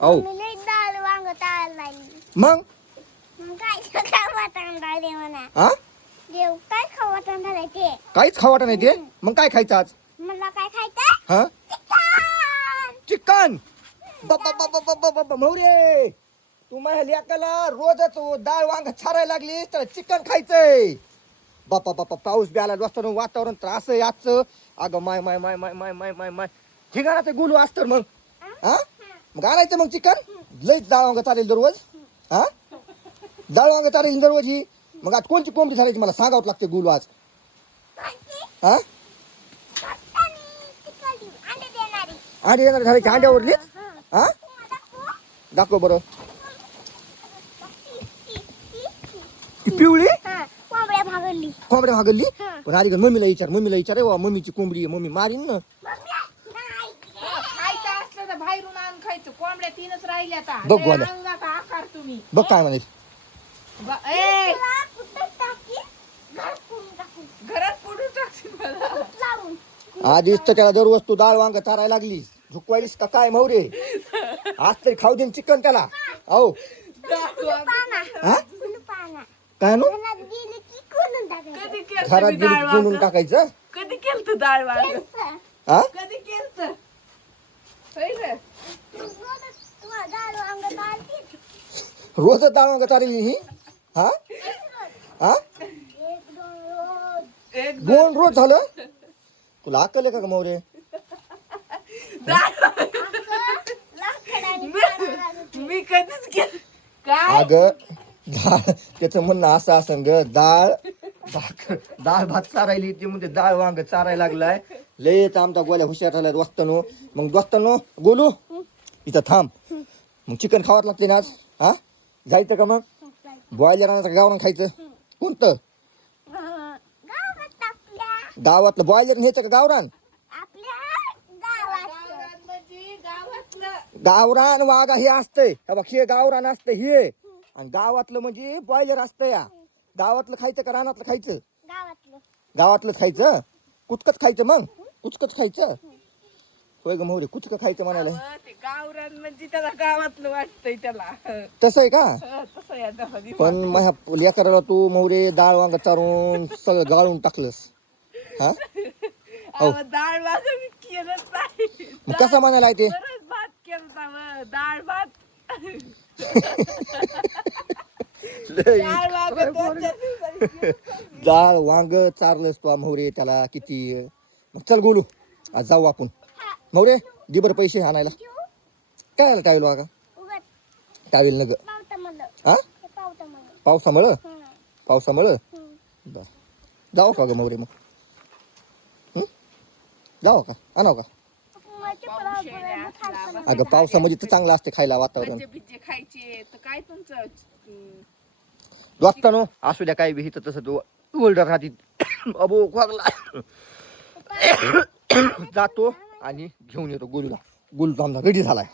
औ मी लई डाळ वांग तळायला लागली. मग मग काय खाऊ वाटण झाले म्हणा. हा देव काय खाऊ वाटण झालंय ते. काहीच खावाटा नाही ते मग काय खायचं आज मला काय खायचं? हा चिकन. चिकन बाबा मौरे तू माझ्या लेकाला रोजच डाळ वांग छारायला लागलीस तर चिकन खायचंय बापा बापा पाऊस बी आला वाजता वातावरण तर असं आहे आजचं अगं माय माय माय माय माय माय माय माय ठिकाणाचं गुलू असतं मग हा मग आणायचं मग चिकन लईच डाळ वांग चालेल दररोज हा डाळ वांग चालेल दररोज ही मग आज कोणची कोंबडी झाली मला सांगावं लागते गुलू आज हा अंडे देणारी. अंडे येणार झाले की अंड्यावरलीच हा दाखव बरं ती पिवळी कोंबड्या भागली. कोंबड्या भागली हा. पण आधी मम्मीला विचार रे मम्मीची कोंबडी आहे मम्मी मारीन ना खायचं असलं तर बाहेरून आणून खायचं. कोंबड्या 3च राहिल्या आता. बघ लय गोल्या. अंगात आकार तुम्ही. बघ काय म्हणायचं ए, तुला कुठं टाकी? घालून टाकू. घरात पडून टाकशील मला. लावून. आधीच तर त्याला दररोज तू डाळ वांग चारायला लागली झुकवायलीस का काय मौरे आज तरी खाऊ दे चिकन त्याला औ पाना. हा पाना. काय नो घरात गेले की कोणून टाकायचं. कधी केलं घरात मी गेली डाळ गुंडून वांग? टाकायचं कधी केलं डाळ वांग? हा कधी केलं होय रे? तुम्हाला डाळ वांग चालतील. रोज डाळ वांग चारेल ही हा हा एक दोन रोज. एक दोन रोज झालं तुला अक्कल आहे का मौरे डाळ लाकडाने पाना. मी कधीच केलं काय अगं डाळ त्याचं म्हणणं असं असं ग डाळ भात चारायली ते म्हणजे डाळ वांग चारायला लागलाय लयच आमचा गोल्या हुशार झालाय दोस्तानो मग दोस्तानो गोलू इथं थांब मग चिकन खावाच लागते ना आज हा जायचं का मग बॉयलर आणायचं गावरान खायचं कोणतं गावात आपल्या. गावातलं बॉयलर न्यायचं का गावरान आपल्या गावात. गावात म्हणजे गावातलं गावरान वाघा हे असतंय हे बघ हे गावरान असतं हे आणि गावातलं म्हणजे बॉयलर असतं या गावातलं खायचं का रानातलं खायचं गावातलं. गावातलंच खायचं कुचकच खायचं मग कुचकच खायचं होय ग मोहरे कुचकं खायचं म्हणायला अहो, ते गावरान म्हणजे त्याला गावातलं वाटतंय त्याला तसं आहे का तसं या दहावी पण माझ्या लेकराला तू मोहरे डाळ वांग चारून सगळं गाळून टाकलंस हा डाळ भात मी केलंच नाही मग कसं म्हणायला आहे ते बरंच भात केलता मग. डाळ भात लय डाळ भात दोन-चार दिवसांनी केलं. डाळ वांग चारलंस तू मोहरे त्याला किती मग चल बोलू आज जाऊ आपण मोहरे दे बरं पैसे आणायला काय आलं टावेल वागा उगत टावेल न ग पावसामधलं. हा हे पावसामधलं. पावसामुळं हं. पावसामुळं हं. बर जाऊ का ग मोहरे मग जाऊ का आणाव का माझे पाऊस फळं येण्या फळं खायला असला, अगं पावसामध्ये तर चांगलं असते खायला वातावरण भज्जे बिज्जे खायचे तर काय तुमचं वागतानो असू द्या काय बी हिथं तसं तू उलट राहती अबो खोकला जातो आणि घेऊन येतो गोलूला गोलू आमचा रेडी झालाय